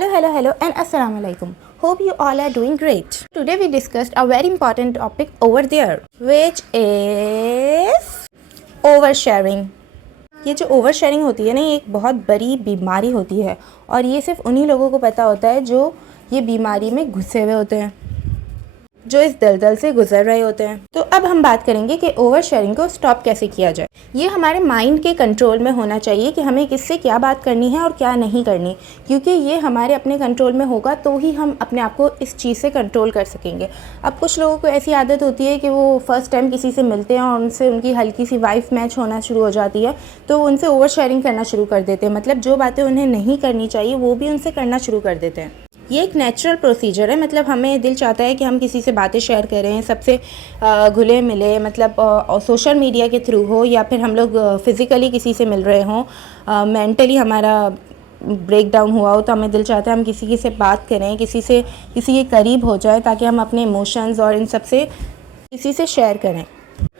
Hello, and Assalamu alaikum. Hope you all are doing great. Today we discussed a very important topic over there, which is oversharing. ये जो over sharing होती है ना, ये एक बहुत बड़ी बीमारी होती है और ये सिर्फ उन्हीं लोगों को पता होता है जो ये बीमारी में घुसे हुए होते हैं, जो इस दलदल से गुजर रहे होते हैं। तो अब हम बात करेंगे कि ओवर शेयरिंग को स्टॉप कैसे किया जाए। ये हमारे माइंड के कंट्रोल में होना चाहिए कि हमें किससे क्या बात करनी है और क्या नहीं करनी, क्योंकि ये हमारे अपने कंट्रोल में होगा तो ही हम अपने आप को इस चीज़ से कंट्रोल कर सकेंगे। अब कुछ लोगों को ऐसी आदत होती है कि वो फर्स्ट टाइम किसी से मिलते हैं और उनसे उनकी हल्की सी वाइफ मैच होना शुरू हो जाती है, तो उनसे ओवर शेयरिंग करना शुरू कर देते हैं। मतलब जो बातें उन्हें नहीं करनी चाहिए वो भी उनसे करना शुरू कर देते हैं। ये एक नेचुरल प्रोसीजर है। मतलब हमें दिल चाहता है कि हम किसी से बातें शेयर करें, सबसे घुले मिले, मतलब सोशल मीडिया के थ्रू हो या फिर हम लोग फिज़िकली किसी से मिल रहे हों, मेंटली हमारा ब्रेक डाउन हुआ हो, तो हमें दिल चाहता है हम किसी से बात करें, किसी के करीब हो जाए ताकि हम अपने इमोशंस और इन सब से किसी से शेयर करें।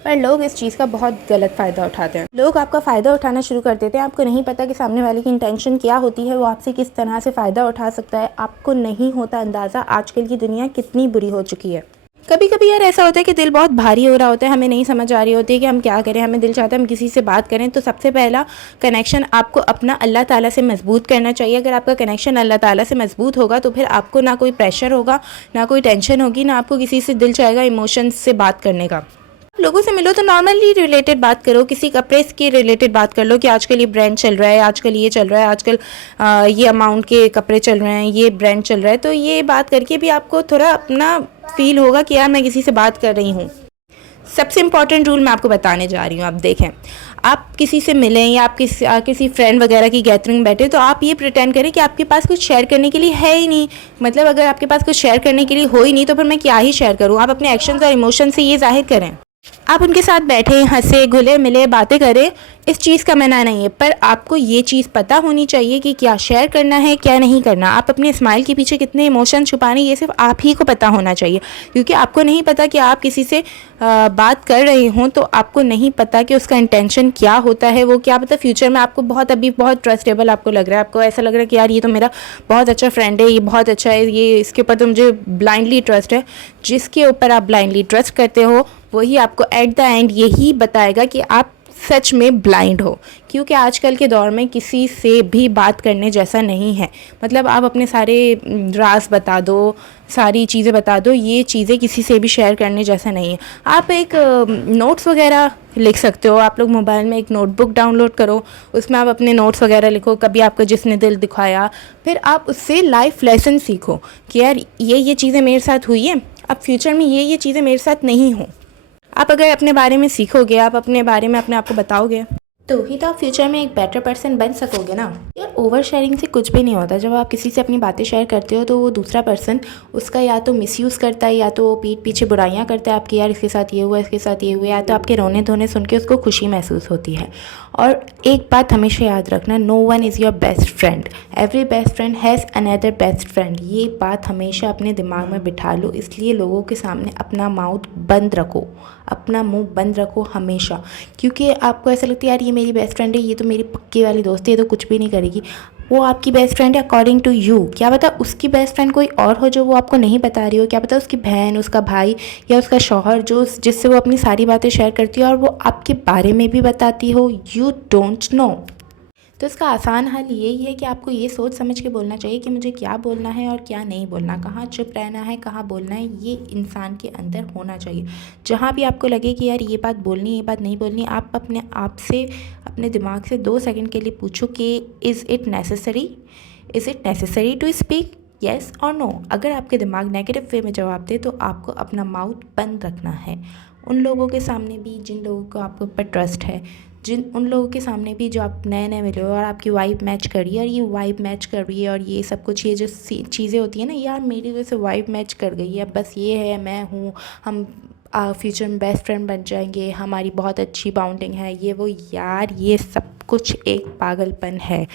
पर लोग इस चीज़ का बहुत गलत फ़ायदा उठाते हैं। लोग आपका फ़ायदा उठाना शुरू कर देते हैं। आपको नहीं पता कि सामने वाले की इंटेंशन क्या होती है, वो आपसे किस तरह से फ़ायदा उठा सकता है। आपको नहीं होता अंदाज़ा आजकल की दुनिया कितनी बुरी हो चुकी है। कभी कभी यार ऐसा होता है कि दिल बहुत भारी हो रहा होता है, हमें नहीं समझ आ रही होती है कि हम क्या करें, हमें दिल चाहता है हम किसी से बात करें। तो सबसे पहला कनेक्शन आपको अपना अल्लाह ताला से मजबूत करना चाहिए। अगर आपका कनेक्शन अल्लाह ताला से मजबूत होगा तो फिर आपको ना कोई प्रेशर होगा, ना कोई टेंशन होगी, ना आपको किसी से दिल चाहेगा इमोशंस से बात करने का। लोगों से मिलो तो नॉर्मली रिलेटेड बात करो, किसी कपड़े के रिलेटेड बात कर लो कि आजकल ये ब्रांड चल रहा है, आजकल ये चल रहा है, आजकल ये अमाउंट के कपड़े चल रहे हैं, ये ब्रांड चल रहा है। तो ये बात करके भी आपको थोड़ा अपना फील होगा कि यार मैं किसी से बात कर रही हूँ। सबसे इम्पॉर्टेंट रूल मैं आपको बताने जा रही हूँ। आप देखें, आप किसी से मिलें या आप किसी फ्रेंड वगैरह की गैदरिंग बैठे, तो आप ये प्रिटेंड करें कि आपके पास कुछ शेयर करने के लिए है ही नहीं। मतलब अगर आपके पास कुछ शेयर करने के लिए हो ही नहीं तो फिर मैं क्या ही शेयर करूँ। आप अपने एक्शंस और इमोशन से ये जाहिर करें। आप उनके साथ बैठे, हंसे, घुले मिले, बातें करें, इस चीज़ का मना नहीं है, पर आपको ये चीज़ पता होनी चाहिए कि क्या शेयर करना है, क्या नहीं करना। आप अपने स्माइल के पीछे कितने इमोशन छुपाने, ये सिर्फ आप ही को पता होना चाहिए, क्योंकि आपको नहीं पता कि आप किसी से बात कर रहे हों तो आपको नहीं पता कि उसका इंटेंशन क्या होता है। वो क्या पता फ्यूचर में आपको अभी बहुत ट्रस्टेबल आपको लग रहा है, आपको ऐसा लग रहा है कि यार ये तो मेरा बहुत अच्छा फ्रेंड है, ये बहुत अच्छा है, ये इसके ऊपर तो मुझे ब्लाइंडली ट्रस्ट है। जिसके ऊपर आप ब्लाइंडली ट्रस्ट करते हो वही आपको एट द एंड यही बताएगा कि आप सच में ब्लाइंड हो, क्योंकि आजकल के दौर में किसी से भी बात करने जैसा नहीं है। मतलब आप अपने सारे राज बता दो, सारी चीज़ें बता दो, ये चीज़ें किसी से भी शेयर करने जैसा नहीं है। आप एक नोट्स वगैरह लिख सकते हो। आप लोग मोबाइल में एक नोटबुक डाउनलोड करो, उसमें आप अपने नोट्स वगैरह लिखो, कभी आपको जिसने दिल दिखाया, फिर आप उससे लाइफ लेसन सीखो कि यार ये चीज़ें मेरे साथ हुई हैं, अब फ्यूचर में ये चीज़ें मेरे साथ नहीं हों। आप अगर अपने बारे में सीखोगे, आप अपने बारे में अपने आप को बताओगे, तो ही तो आप फ्यूचर में एक बेटर पर्सन बन सकोगे ना। यार ओवर शेयरिंग से कुछ भी नहीं होता। जब आप किसी से अपनी बातें शेयर करते हो तो वो दूसरा पर्सन उसका या तो मिसयूज़ करता है या तो वो पीठ पीछे बुराइयां करता है आपकी, यार इसके साथ ये हुआ, इसके साथ ये हुआ, या तो आपके रोने धोने सुन के उसको खुशी महसूस होती है। और एक बात हमेशा याद रखना, no one is your best friend, every best friend has another best friend. ये बात हमेशा अपने दिमाग में बिठा लो। इसलिए लोगों के सामने अपना माउथ बंद रखो, अपना मुंह बंद रखो हमेशा, क्योंकि आपको ऐसा लगता है यार ये मेरी बेस्ट फ्रेंड है, ये तो मेरी पक्की वाली दोस्त है, ये तो कुछ भी नहीं करेगी। वो आपकी बेस्ट फ्रेंड है अकॉर्डिंग टू यू। क्या पता उसकी बेस्ट फ्रेंड कोई और हो जो वो आपको नहीं बता रही हो। क्या पता उसकी बहन, उसका भाई या उसका शौहर जिससे वो अपनी सारी बातें शेयर करती है और वो आपके बारे में भी बताती हो। You don't know. तो इसका आसान हल यही है कि आपको ये सोच समझ के बोलना चाहिए कि मुझे क्या बोलना है और क्या नहीं बोलना, कहाँ चुप रहना है, कहाँ बोलना है। ये इंसान के अंदर होना चाहिए। जहाँ भी आपको लगे कि यार ये बात बोलनी, ये बात नहीं बोलनी, आप अपने आप से, अपने दिमाग से 2 सेकंड के लिए पूछो कि is it necessary to speak, yes और नो। अगर आपके दिमाग नेगेटिव वे में जवाब दे तो आपको अपना माउथ बंद रखना है। उन लोगों के सामने भी जिन लोगों को आपके ऊपर ट्रस्ट है, उन लोगों के सामने भी जो आप नए नए मिले हो और आपकी वाइब मैच कर रही है, और ये वाइब मैच कर रही है और ये सब कुछ, ये जो चीज़ें होती है ना, यार मेरी वजह से वाइब मैच कर गई है, बस ये है, मैं हूँ, हम फ्यूचर में बेस्ट फ्रेंड बन जाएंगे, हमारी बहुत अच्छी बाउंडिंग है, ये वो। यार ये सब कुछ एक पागलपन है।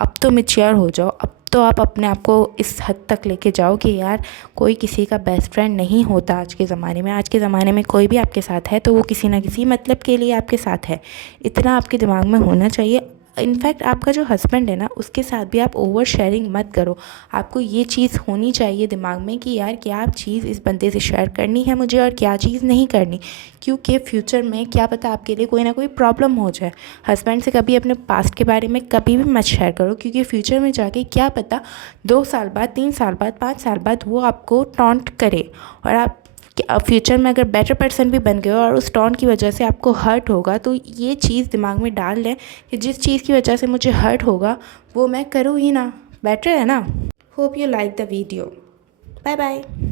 अब तो मैच्योर हो जाओ। अब तो आप अपने आप को इस हद तक लेके जाओ कि यार कोई किसी का बेस्ट फ्रेंड नहीं होता आज के ज़माने में। आज के ज़माने में कोई भी आपके साथ है तो वो किसी ना किसी मतलब के लिए आपके साथ है। इतना आपके दिमाग में होना चाहिए। इनफैक्ट आपका जो हस्बैंड है ना, उसके साथ भी आप ओवर शेयरिंग मत करो। आपको ये चीज़ होनी चाहिए दिमाग में कि यार क्या चीज़ इस बंदे से शेयर करनी है मुझे और क्या चीज़ नहीं करनी, क्योंकि फ्यूचर में क्या पता आपके लिए कोई ना कोई प्रॉब्लम हो जाए। हस्बैंड से कभी अपने पास्ट के बारे में कभी भी मत शेयर करो, क्योंकि फ्यूचर में जाके क्या पता 2 साल बाद, 3 साल बाद, 5 साल बाद वो आपको टॉन्ट करे और आप फ्यूचर में अगर बेटर पर्सन भी बन गए हो और उस टॉन्ट की वजह से आपको हर्ट होगा, तो ये चीज़ दिमाग में डाल लें कि जिस चीज़ की वजह से मुझे हर्ट होगा वो मैं करूँ ही ना, बेटर है ना। Hope you like the video. Bye bye.